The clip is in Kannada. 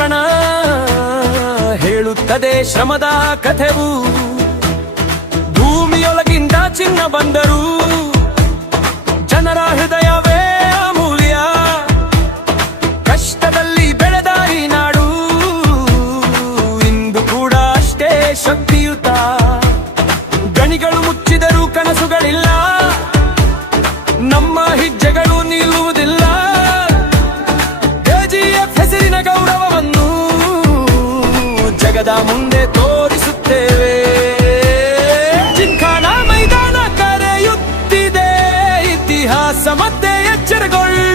ಕಣ ಹೇಳುತ್ತದೆ ಶ್ರಮದ ಕಥೆವು. ಭೂಮಿಯೊಳಗಿಂದ ಚಿನ್ನ ಬಂದರು ಜನರ ಹೃದಯವೇ ಅಮೂಲ್ಯ. ಕಷ್ಟದಲ್ಲಿ ಬೆಳೆದ ಈ ನಾಡು ಇಂದು ಕೂಡ ಅಷ್ಟೇ ಶಕ್ತಿಯುತ. ಗಣಿಗಳು ಮುಚ್ಚಿದರೂ ಕನಸುಗಳಿಲ್ಲ, ನಮ್ಮ ಹೆಜ್ಜೆಗಳು ನಿಲ್ಲುವುದಿಲ್ಲ. ಕೆಜಿಎಫ್ ಹೆಸರಿನ ಗೌರವವನ್ನು ಜಗದ ಮುಂದೆ ತೋರಿಸುತ್ತೇವೆ. ಜಿಂಕಾನ ಮೈದಾನ ಕರೆಯುತ್ತಿದೆ, ಇತಿಹಾಸ ಮತ್ತೆ ಎಚ್ಚರಗೊಳ್ಳ.